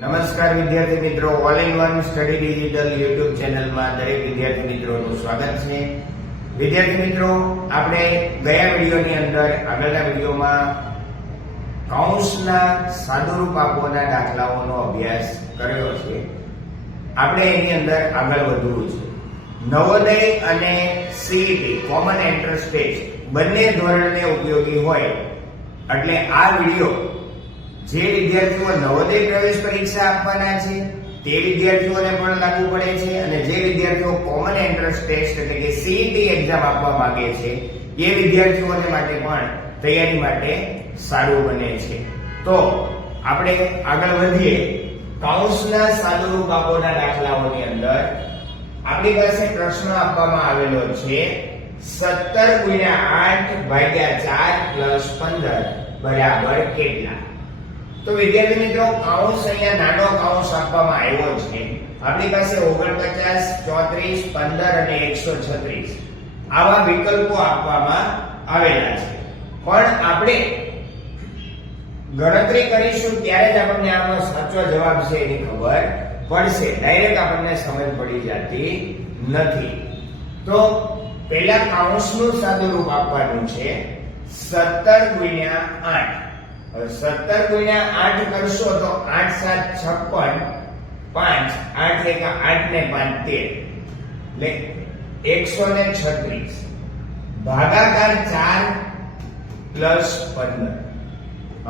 નમસ્કાર વિદ્યાર્થી મિત્રો, all in one study digital YouTube ચેનલમાં દરેક વિદ્યાર્થી મિત્રોનું સ્વાગત છે. વિદ્યાર્થી મિત્રો, આપણે ગયા વિડીયોની અંદર આગળના વિડીયોમાં કૌંસના સાદુરૂપ આપોના દાખલાઓનો અભ્યાસ કર્યો છે. આપણે એની અંદર આગળ વધવું છે. નવોદય અને સીઈટી કોમન એન્ટ્રન્સ ટેસ્ટ બંને ધોરણને ઉપયોગી હોય એટલે આ વિડીયો જે વિદ્યાર્થીઓ નવોદય પ્રવેશ પરીક્ષા આપવાના છે તે વિદ્યાર્થીઓને પણ લાગુ પડે છે અને જે વિદ્યાર્થીઓ કોમન એન્ટ્રન્સ ટેસ્ટ એટલે કે સીઈટી એક્ઝામ આપવા માંગે છે એ વિદ્યાર્થીઓને માટે પણ તૈયારી માટે સારું બને છે. તો આપણે આગળ વધીએ. કૌંસના સાદુરૂપ આપોના દાખલાઓની અંદર આપણી પાસે પ્રશ્ન આપવામાં આવેલો છે 17 × 8 / 4 + 15 બરાબર કેટલા? તો વિદ્યાર્થી મિત્રો, કૌંસ અહીંયા નાનો કૌંસ આપવામાં આવ્યો છે. આપણી પાસે 49, 34, 15 અને 136 આવા વિકલ્પો આપવામાં આવેલા છે. પણ આપણે ગણતરી કરીશું ત્યારે જ આપણને આનો સાચો જવાબ છે એની ખબર પડશે. ડાયરેક્ટ આપણને સમજ પડી જતી નથી. તો પહેલા કૌંસનું સાદુરૂપ આપવાનું છે 17 × 8. 17 × 8 કરશો તો 8 × 7 = 56, 5 8 × 8 ને 5 13 એટલે 136 ભાગાકાર 4 + 15.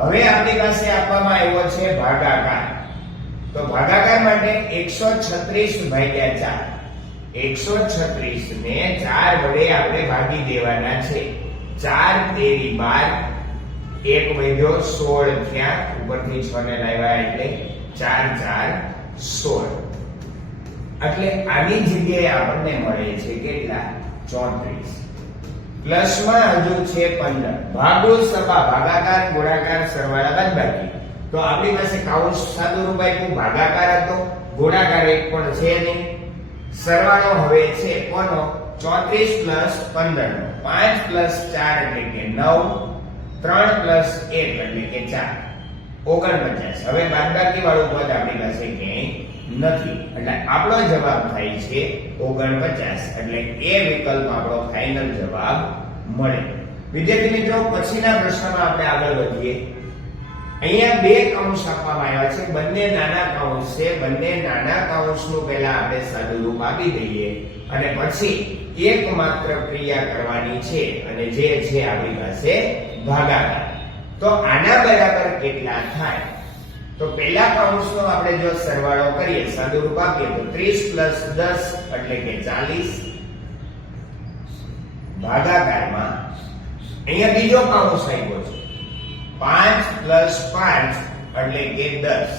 હવે આપણી પાસે આપવામાં આવ્યો છે ભાગાકાર. તો ભાગાકાર માટે 136 / 4. 136 ને 4 વડે આપણે ભાગી દેવાના છે. 4 તેરી 12, એક વધ્યો 16 થયા, ઉપરથી 6 ને લાવ્યા એટલે 4 4 16. એટલે આની જગ્યાએ આપણને મળે છે કેટલા? 34. પ્લસમાં હજુ છે 15. ભાગો સભા ભાગાકાર ગુણાકાર સરવાળા બાદબાકી. તો આપણી પાસે કૌંસ સાદુરૂપ આપ્યું, ભાગાકાર હતો, ગુણાકાર એક પણ છે નહીં. સરવાળો હવે છે કોનો? 34 + 15 નો. 5 + 4 એટલે કે 9, 3 + 1 એટલે કે 4, 49. હવે બાદબાકી વાળું પદ આપણી પાસે ક્યાંય નથી એટલે આપણો જવાબ થાય છે 49. એટલે એ વિકલ્પ આપણો ફાઇનલ જવાબ મળે. વિદ્યાર્થી મિત્રો, પછીના પ્રશ્નમાં આપણે આગળ વધીએ. અહીંયા બે કૌંસ આપવામાં આવ્યા છે, બંને નાના કૌંસ છે. બંને નાના કૌંસનું પહેલા આપણે સાદુરૂપ આપી દઈએ અને પછી એકમાત્ર ક્રિયા કરવાની છે અને જે છે આપણી પાસે ભાગાકાર. તો આના બરાબર કેટલા થાય? તો પહેલા કૌંસનો આપણે જો સરવાળો કરીએ, સાદુરૂપ આપીએ તો 30 + 10 એટલે કે 40 ભાગાકારમાં અહીંયા બીજો કૌંસ આવ્યો છે 5 + 5 એટલે કે 10.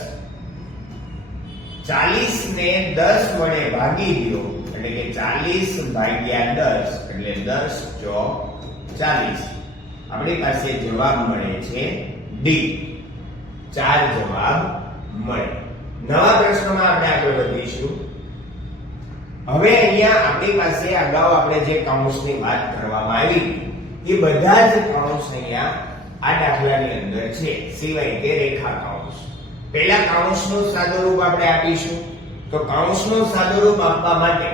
40 ને 10 વડે ભાગી દો એટલે કે 40 / 10 એટલે 10 × 40. આપણી પાસે જવાબ મળે છે ડી. 4 જવાબ મળે. નવા પ્રશ્નમાં આપણે આગળ વધીશું. હવે અહીંયા આપણી પાસે અગાઉ આપણે જે કૌંસની વાત કરવામાં આવી એ બધા જ કૌંસ અહીંયા આ દાખલાની અંદર છે, સિવાય કે રેખા કૌંસ. પહેલા કૌંસનું સાદુરૂપ આપણે આપીશું. તો કૌંસનું સાદુરૂપ આપવા માટે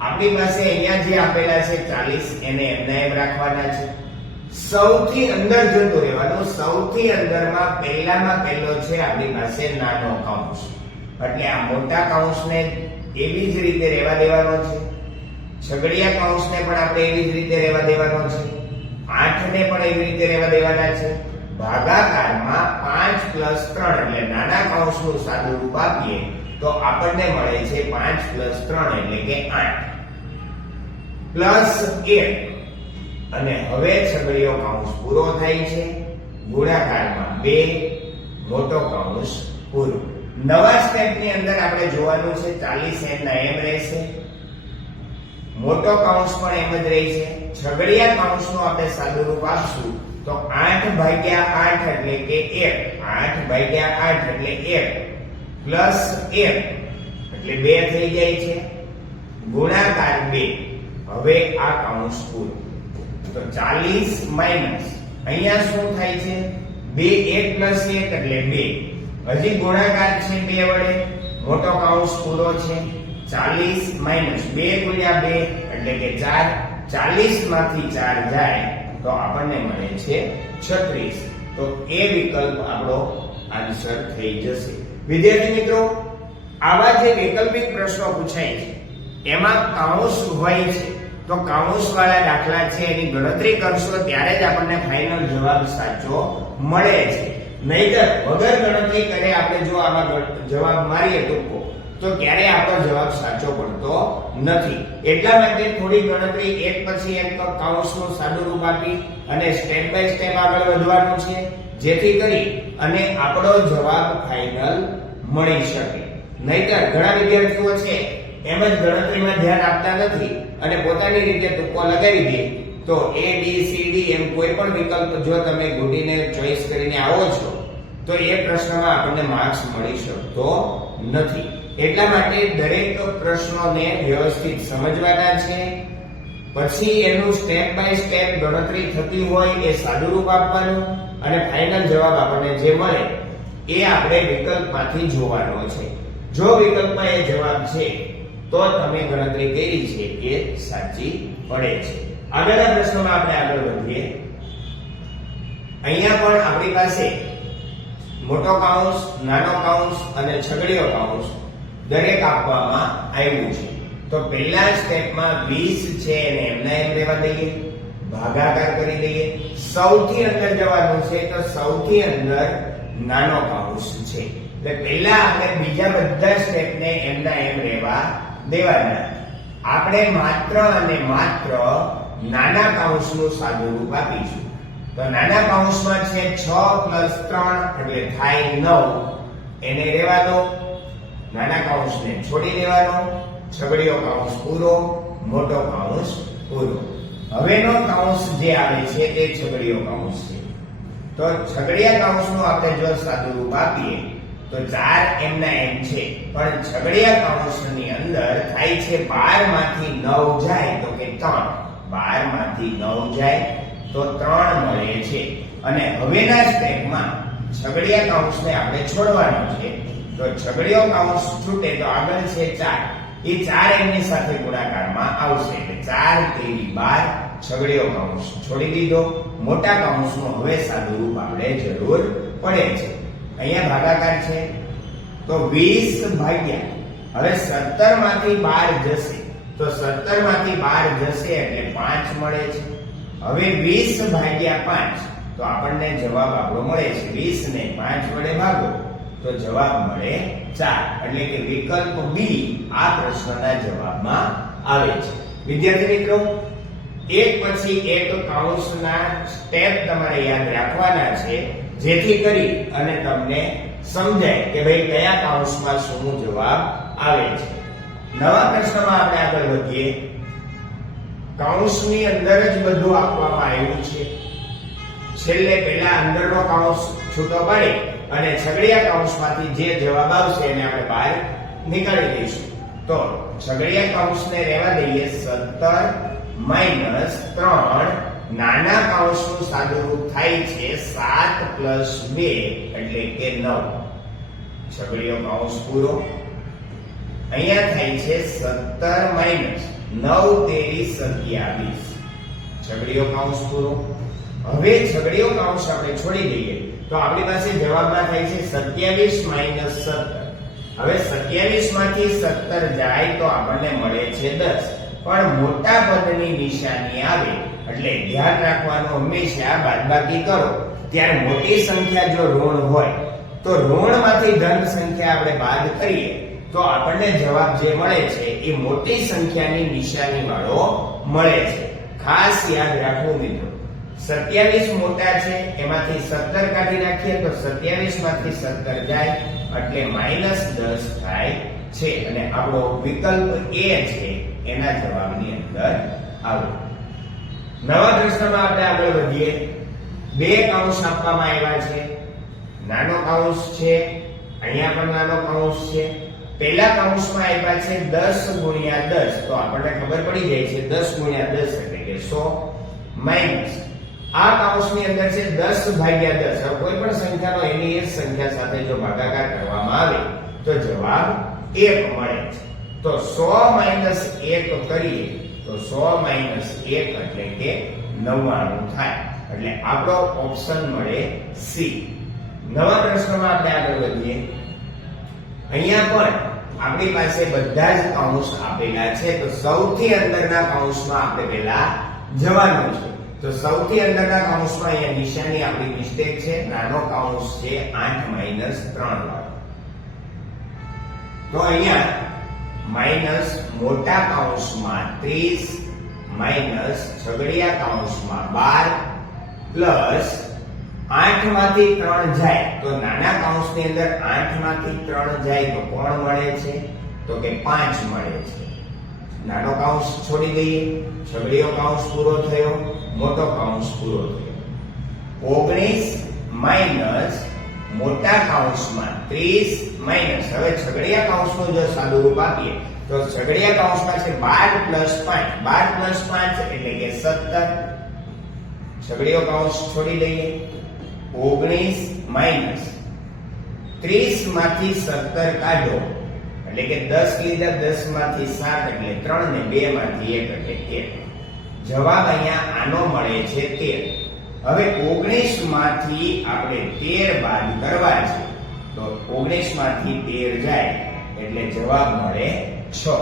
આપણી પાસે અહીંયા જે આપેલા છે 40 એને એમના એમ રાખવાના છે. સૌથી અંદર જતું રહેવાનું. સૌથી અંદરમાં પહેલામાં પહેલો છે આપણી પાસે નાનો કૌંસ એટલે આ મોટા કૌંસને એવી જ રીતે રહેવા દેવાનો છે. છગડીયા કૌંસને પણ આપણે એવી જ રીતે રહેવા દેવાનો છે. 8 ને પણ એવી રીતે રહેવા દેવાના છે. ભાગાકારમાં 5 + 3 એટલે નાના કૌંસનું સાદુરૂપ આપીએ તો આપણને મળે છે 5 + 3 એટલે કે 8 +1 અને હવે છગડીયો કૌંસ પૂરો થાય છે. ગુણાકારમાં 2, મોટો કૌંસ પૂરો. નવા સ્ટેપની અંદર આપણે જોવાનું છે 40 એમના એમ રહેશે, મોટો કૌંસ પણ એમ જ રહેશે. છગડીયા કૌંસનું આપણે સાદુરૂપ આપશું તો 8 / 8 એટલે કે 1, 8 / 8 એટલે 1 +1 એટલે 2 થઈ જાય છે. ગુણાકાર 2. હવે આ કૌંસ પૂરો. તો 40 - અહીંયા શું થાય છે? 2 1 + 1 એટલે 2 હજી ગુણાકાર છે 2 વડે, મોટો કૌંસ પૂરો છે, 40 માઈનસ 2 ગુણ્યા 2 એટલે કે 4, 40 માંથી 4 જાય તો આપણને મળે છે 36. તો એ વિકલ્પ આપણો આન્સર થઈ જશે. વિદ્યાર્થી મિત્રો, આવા જે વૈકલ્પિક પ્રશ્નો પૂછાય છે એમાં કૌંસ હોય છે, તો કૌંસ વાળા દાખલા છે એની ગણતરી કરશો ત્યારે જ આપણને ફાઇનલ જવાબ સાચો મળે છે. નહીતર વગર ગણતરી કરે આપણે જો આમાં જવાબ મારીએ ટૂંકો તો ક્યારે આપણો જવાબ સાચો પડતો નથી. એટલા માટે થોડી ગણતરી એક પછી એક કૌંસનું સાદું રૂપ આપી અને સ્ટેપ બાય સ્ટેપ આગળ વધવાનું છે, જેથી કરી અને આપણો જવાબ ફાઇનલ મળી શકે. નહીતર ઘણા વિદ્યાર્થીઓ છે એમ જ ગણતરીમાં ધ્યાન આપતા નથી અને પોતાની રીતે ટૂંકો લગાવી દે, તો A B C D એમ કોઈ પણ વિકલ્પ જો તમે ગોતીને ચોઈસ કરીને આવો છો તો એ પ્રશ્નમાં આપણને માર્ક્સ મળી શકતો નથી. એટલા માટે દરેક પ્રશ્નોને વ્યવસ્થિત સમજવાના છે, પછી એનું સ્ટેપ બાય સ્ટેપ ગણતરી થતી હોય એ સાદું રૂપ આપવાનું અને ફાઇનલ જવાબ આપણને જે મળે એ આપણે વિકલ્પમાંથી જોવાનો છે. જો વિકલ્પમાં એ જવાબ છે તો તમે ગણતરી કરી છે એ સાચી પડે છે. આગળના પ્રશ્નમાં આપણે આગળ વધીએ. અહીંયા પણ આપણી પાસે મોટો કૌંસ, નાનો કૌંસ અને છગડીયો કૌંસ દરેક આપવામાં આવ્યું છે. તો પહેલા સ્ટેપમાં 20 છે એને એમના એમ રહેવા દઈએ, ભાગાકાર કરી દઈએ. સૌથી અંદર જવાનું છે તો સૌથી અંદર નાનો કૌંસ છે. એટલે પહેલા આપણે બીજા બધા સ્ટેપને એમના એમ રહેવા દેવાના. આપણે માત્ર અને માત્ર નાના કૌંસનું સાદું રૂપ આપીશું. તો નાના કૌંસમાં છે 6 + 3 એટલે થાય 9, એને રહેવા દો. નાના કૌંસને છોડી દેવાનો. છગડીયો કૌંસ પૂરો, મોટો કૌંસ પૂરો. હવેનો કૌંસ જે આવે છે તે છગડીયો કૌંસ છે. તો છગડીયા કૌંસનું આપણે જો સાદું રૂપ આપીએ તો 4 એમના એમ છે, પણ છગડીયા કૌંસની અંદર થાય છે 12 માંથી 9 જાય તો કે 3, 12 માંથી 9 જાય તો 3 મળે છે. અને હવેના સ્ટેપમાં છગડીયા કૌંસને આપણે છોડવાનો છે. તો છગડીયો કૌંસ છૂટે તો આગળ છે 4, એ 4 એમની સાથે ગુણાકારમાં આવશે એટલે 4 તેરી 12, છગડીયો કૌંસ છોડી દીધો. મોટા કૌંસનું હવે સાદું રૂપ આપણે જરૂર પડે છે. અહીંયા ભાગાકાર છે તો 20 ભાગ્યા, હવે 17 માંથી 12 જશે તો 17 માંથી 12 જશે એટલે 5 મળે છે. હવે 20 ભાગ્યા 5 તો આપણને જવાબ આપણો મળે છે. 20 ને 5 વડે ભાગો તો જવાબ મળે 4. એટલે કે વિકલ્પ બી આ પ્રશ્નના જવાબમાં આવે છે. વિદ્યાર્થી મિત્રો, એક પછી એક કૌંસના સ્ટેપ તમારે યાદ રાખવાના છે, જેથી કરી અને તમને સમજાય કે ભાઈ કયા કૌંસમાં શું જવાબ આવે છે. નવા પ્રશ્નમાં આપણે આગળ વધીએ. કૌંસની અંદર જ બધું આપવામાં આવ્યું છે. છેલ્લે પહેલા અંદરનો કૌંસ છૂટો પાડી અને છગડીયા કૌંસમાંથી જે જવાબ આવશે એને આપણે બહાર નીકાળી દઈશું. તો છગડીયા કૌંસને રહેવા દઈએ 17 માઈનસ 3, નાના કૌંસનું સાદું રૂપ થાય છે 7 + 2 એટલે કે 9. છગડીયો કૌંસ પૂરો. અહીંયા થાય છે 17 માઈનસ 9 તેરી 27, છગડીયો કૌંસ પૂરો. હવે છગડીયો કૌંસ આપણે છોડી દઈએ તો આપણી પાસે જવાબમાં થાય છે 27 માઈનસ 17. હવે 27 માંથી 17 જાય તો આપણને મળે છે 10, પણ મોટા પદની નિશાની આવે એટલે ધ્યાન રાખવાનું હંમેશા બાદબાકી કરો ત્યારે મોટી સંખ્યા જો ઋણ હોય તો ઋણમાંથી ધન સંખ્યા આપણે બાદ કરીએ તો આપણને જવાબ જે મળે છે એ મોટી સંખ્યાની નિશાની વાળો મળે છે. ખાસ યાદ રાખવું મિત્રો, 27 મોટા છે એમાંથી 17 કાઢી નાખીએ તો 27 માંથી 17 જાય એટલે -10 થાય છે અને આપણો વિકલ્પ એ છે એના જવાબની અંદર આવે. નવા પ્રશ્નમાં આપણે આગળ વધીએ. બે કૌંસ આપવામાં આવ્યા છે. નાનો કૌંસ છે, અહીંયા પણ નાનો કૌંસ છે. પહેલા કૌંસમાં આપ્યા છે 10 ગુણ્યા 10, તો આપણને ખબર પડી જાય છે 10 ગુણ્યા 10 એટલે કે 100 માઈનસ આ કૌંસની અંદર છે 10 ભાગ્યા 10. હવે કોઈ પણ સંખ્યાનો એની એ સંખ્યા સાથે જો ભાગાકાર કરવામાં આવે તો જવાબ 1 મળે છે. તો 100 - 1 કરીએ તો 100 - 1 એટલે કે 99 થાય. એટલે આપણો ઓપ્શન મળે સી. નવા પ્રશ્નમાં આપણે આગળ વધીએ. અહીંયા પણ આપણી પાસે બધા જ કૌંસ આપેલા છે. તો સૌથી અંદરના કૌંસમાં આપણે પહેલા જવાનું છે. તો સૌથી અંદરના કૌંસમાં અહીંયા નિશાની આપણી મિસ્ટેક છે. નાનો કૌંસ છે 8 - 3 વાળો. તો અહીંયા માઈનસ મોટા કૌંસમાં 30 માઈનસ છગડીયા કૌંસમાં 12 પ્લસ 8 માંથી 3 જાય તો નાના કૌંસની અંદર 8 માંથી 3 જાય તો કોણ મળે છે? તો કે 5 મળે છે. નાનો કૌંસ છોડી દઈએ, છગડીયો કૌંસ પૂરો થયો, મોટો કૌંસ પૂરો થયો. 19 માઈનસ મોટા કૌંસમાં 30 માઈનસ હવે છગડીયા કૌંસનું જો સાદું રૂપ આપીએ તો છગડીયા કૌંસમાં છે 12 પ્લસ 5. 12 પ્લસ 5 એટલે કે 17. છગડીયો કૌંસ છોડી દઈએ. 19 માઈનસ 30 માંથી 17 કાઢો એટલે કે 10 લીધા, 10 માંથી 7 એટલે 3 ને 2 માંથી 1 એટલે 1. જવાબ અહીંયા આનો મળે છે 13. હવે 19 માંથી આપણે 13 બાદ કરવા છે તો 19 માંથી 13 જાય એટલે જવાબ મળે 6.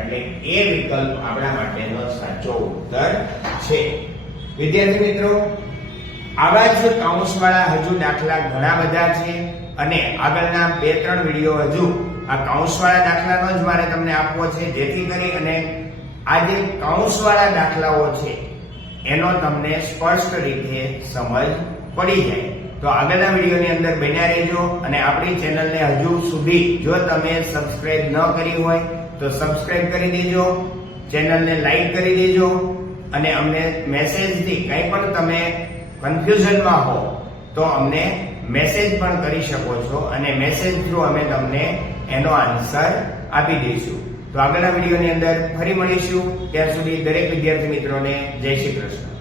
એટલે એ વિકલ્પ આપણા માટેનો સાચો ઉત્તર છે. વિદ્યાર્થી મિત્રો, આવા જ કૌંસવાળા હજુ દાખલા ઘણા બધા છે અને આગળના 2-3 વિડિયો હજુ આ કૌંસવાળા દાખલાનો જ મારે તમને આપવો છે, જેથી કરી અને આ જે કૌંસવાળા દાખલાઓ છે એનો તમને સ્પષ્ટ રીતે સમજ પડી જાય. તો આગળના વિડિયોની અંદર બન્યા રહેજો અને આપણી ચેનલને હજુ સુધી જો તમે સબસ્ક્રાઇબ ન કરી હોય તો સબસ્ક્રાઇબ કરી દેજો, ચેનલને લાઈક કરી દેજો અને અમને મેસેજથી કંઈ પણ તમે કન્ફ્યુઝનમાં હો તો અમને મેસેજ પણ કરી શકો છો અને મેસેજ થ્રુ અમે તમને એનો આન્સર આપી દઈશું. તો આગળના વિડીયોની અંદર ફરી મળીશું. ત્યાં સુધી દરેક વિદ્યાર્થી મિત્રોને જય શ્રી કૃષ્ણ.